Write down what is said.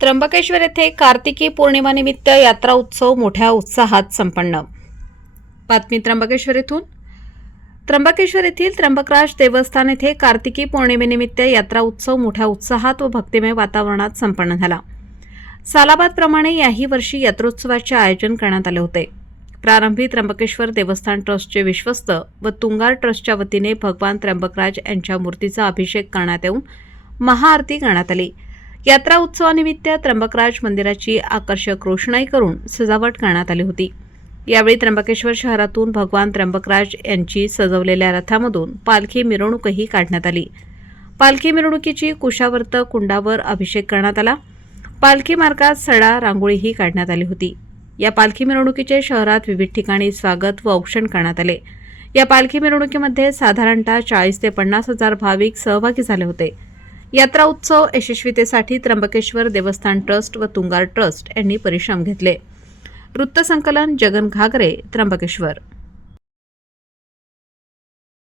त्र्यंबकेश्वर येथे कार्तिकी पौर्णिमानिमित्त यात्रा उत्सव मोठ्या उत्साहात संपन्न. बातमी त्र्यंबकेश्वर येथून. त्र्यंबकेश्वर येथील त्र्यंबकराज देवस्थान येथे कार्तिकी पौर्णिमेनिमित्त यात्रा उत्सव मोठ्या उत्साहात व भक्तिमय वातावरणात संपन्न झाला. सालाबादप्रमाणे याही वर्षी यात्रोत्सवाचे आयोजन करण्यात आले होते. प्रारंभी त्र्यंबकेश्वर देवस्थान ट्रस्टचे विश्वस्त व तुंगार ट्रस्टच्या वतीने भगवान त्र्यंबकराज यांच्या मूर्तीचा अभिषेक करण्यात येऊन महाआरती करण्यात आली. यात्रा उत्सवानिमित्त त्र्यंबकराज मंदिराची आकर्षक रोषणाई करून सजावट करण्यात आली होती. यावेळी त्र्यंबकेश्वर शहरातून भगवान त्र्यंबकराज यांची सजवलेल्या रथामधून पालखी मिरवणूकही काढण्यात आली. पालखी मिरवणुकीची कुशावर्त कुंडावर अभिषेक करण्यात आला. पालखी मार्गात सडा रांगोळीही काढण्यात आली होती. या पालखी मिरवणुकीचे शहरात विविध ठिकाणी स्वागत व औक्षण करण्यात आले. या पालखी मिरवणुकीमध्ये साधारणतः चाळीस ते पन्नास हजार भाविक सहभागी झाले होते. यात्रा उत्सव यशस्वीतेसाठी त्र्यंबकेश्वर देवस्थान ट्रस्ट व तुंगार ट्रस्ट यांनी परिश्रम घेतले. वृत्तसंकलन जगन घागरे त्र्यंबकेश्वर.